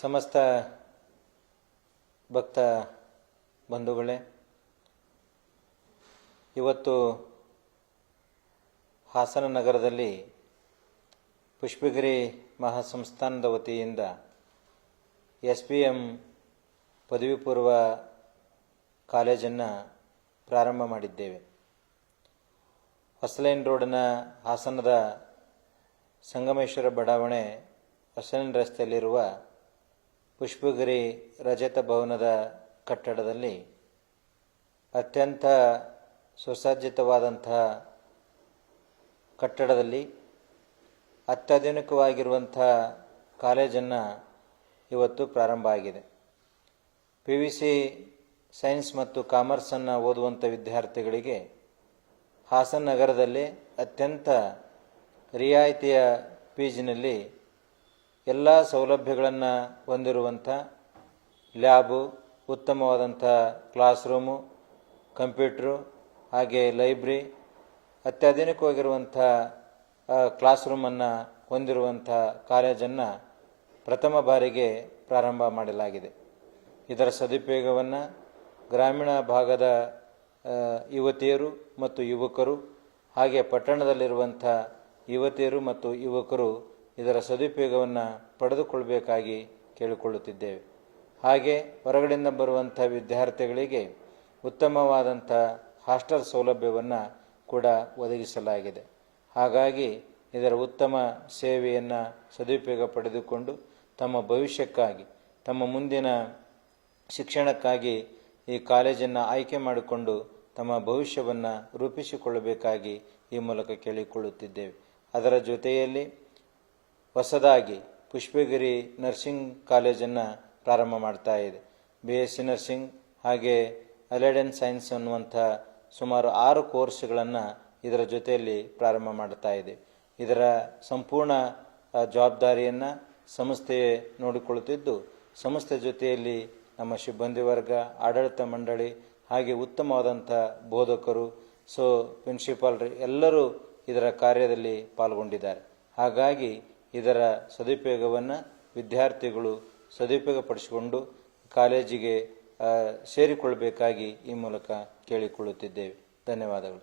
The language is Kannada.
ಸಮಸ್ತ ಭಕ್ತ ಬಂಧುಗಳೇ, ಇವತ್ತು ಹಾಸನ ನಗರದಲ್ಲಿ ಪುಷ್ಪಗಿರಿ ಮಹಾಸಂಸ್ಥಾನದ ವತಿಯಿಂದ ಎಸ್ ಪಿ ಎಂ ಪದವಿ ಪೂರ್ವ ಕಾಲೇಜನ್ನು ಪ್ರಾರಂಭ ಮಾಡಿದ್ದೇವೆ. ಹೊಸಲೈನ್ ರೋಡಿನ ಹಾಸನದ ಸಂಗಮೇಶ್ವರ ಬಡಾವಣೆ, ಹೊಸಲೈನ್ ರಸ್ತೆಯಲ್ಲಿರುವ ಪುಷ್ಪಗಿರಿ ರಜತ ಭವನದ ಕಟ್ಟಡದಲ್ಲಿ ಅತ್ಯಂತ ಸುಸಜ್ಜಿತವಾದಂತಹ ಕಟ್ಟಡದಲ್ಲಿ ಅತ್ಯಾಧುನಿಕವಾಗಿರುವಂಥ ಕಾಲೇಜನ್ನು ಇವತ್ತು ಪ್ರಾರಂಭ ಆಗಿದೆ. ಪಿ ವಿ ಸಿ ಸೈನ್ಸ್ ಮತ್ತು ಕಾಮರ್ಸನ್ನು ಓದುವಂಥ ವಿದ್ಯಾರ್ಥಿಗಳಿಗೆ ಹಾಸನ ನಗರದಲ್ಲಿ ಅತ್ಯಂತ ರಿಯಾಯಿತಿಯ ಫೀಸಿನಲ್ಲಿ ಎಲ್ಲ ಸೌಲಭ್ಯಗಳನ್ನು ಹೊಂದಿರುವಂಥ ಲ್ಯಾಬು, ಉತ್ತಮವಾದಂಥ ಕ್ಲಾಸ್ ರೂಮು ಕಂಪ್ಯೂಟ್ರು, ಹಾಗೆ ಲೈಬ್ರರಿ ಅತ್ಯಾಧುನಿಕವಾಗಿರುವಂಥ ಕ್ಲಾಸ್ ರೂಮನ್ನು ಹೊಂದಿರುವಂಥ ಕಾಲೇಜನ್ನು ಪ್ರಥಮ ಬಾರಿಗೆ ಪ್ರಾರಂಭ ಮಾಡಲಾಗಿದೆ. ಇದರ ಸದುಪಯೋಗವನ್ನು ಗ್ರಾಮೀಣ ಭಾಗದ ಯುವತಿಯರು ಮತ್ತು ಯುವಕರು, ಹಾಗೆ ಪಟ್ಟಣದಲ್ಲಿರುವಂಥ ಯುವತಿಯರು ಮತ್ತು ಯುವಕರು ಇದರ ಸದುಪಯೋಗವನ್ನು ಪಡೆದುಕೊಳ್ಳಬೇಕಾಗಿ ಕೇಳಿಕೊಳ್ಳುತ್ತಿದ್ದೇವೆ. ಹಾಗೆ ಹೊರಗಡೆಯಿಂದ ಬರುವಂಥ ವಿದ್ಯಾರ್ಥಿಗಳಿಗೆ ಉತ್ತಮವಾದಂಥ ಹಾಸ್ಟೆಲ್ ಸೌಲಭ್ಯವನ್ನು ಕೂಡ ಒದಗಿಸಲಾಗಿದೆ. ಹಾಗಾಗಿ ಇದರ ಉತ್ತಮ ಸೇವೆಯನ್ನು ಸದುಪಯೋಗ ಪಡೆದುಕೊಂಡು ತಮ್ಮ ಭವಿಷ್ಯಕ್ಕಾಗಿ, ತಮ್ಮ ಮುಂದಿನ ಶಿಕ್ಷಣಕ್ಕಾಗಿ ಈ ಕಾಲೇಜನ್ನು ಆಯ್ಕೆ ಮಾಡಿಕೊಂಡು ತಮ್ಮ ಭವಿಷ್ಯವನ್ನು ರೂಪಿಸಿಕೊಳ್ಳಬೇಕಾಗಿ ಈ ಮೂಲಕ ಕೇಳಿಕೊಳ್ಳುತ್ತಿದ್ದೇವೆ. ಅದರ ಜೊತೆಯಲ್ಲಿ ಹೊಸದಾಗಿ ಪುಷ್ಪಗಿರಿ ನರ್ಸಿಂಗ್ ಕಾಲೇಜನ್ನು ಪ್ರಾರಂಭ ಮಾಡ್ತಾ ಇದೆ. ಬಿ ಎಸ್ ಸಿ ನರ್ಸಿಂಗ್ ಹಾಗೆ ಅಲೆಡೆನ್ ಸೈನ್ಸ್ ಅನ್ನುವಂಥ ಸುಮಾರು ಆರು ಕೋರ್ಸ್ಗಳನ್ನು ಇದರ ಜೊತೆಯಲ್ಲಿ ಪ್ರಾರಂಭ ಮಾಡ್ತಾ ಇದೆ. ಇದರ ಸಂಪೂರ್ಣ ಜವಾಬ್ದಾರಿಯನ್ನು ಸಂಸ್ಥೆ ನೋಡಿಕೊಳ್ಳುತ್ತಿದ್ದು, ಸಂಸ್ಥೆ ಜೊತೆಯಲ್ಲಿ ನಮ್ಮ ಸಿಬ್ಬಂದಿ ವರ್ಗ, ಆಡಳಿತ ಮಂಡಳಿ ಹಾಗೆ ಉತ್ತಮವಾದಂಥ ಬೋಧಕರು ಸೊ ಪ್ರಿನ್ಸಿಪಾಲ್ರು ಎಲ್ಲರೂ ಇದರ ಕಾರ್ಯದಲ್ಲಿ ಪಾಲ್ಗೊಂಡಿದ್ದಾರೆ. ಹಾಗಾಗಿ ಇದರ ಸದುಪಯೋಗವನ್ನು ವಿದ್ಯಾರ್ಥಿಗಳು ಸದುಪಯೋಗ ಪಡಿಸಿಕೊಂಡು ಕಾಲೇಜಿಗೆ ಸೇರಿಕೊಳ್ಳಬೇಕಾಗಿ ಈ ಮೂಲಕ ಕೇಳಿಕೊಳ್ಳುತ್ತಿದ್ದೇವೆ. ಧನ್ಯವಾದಗಳು.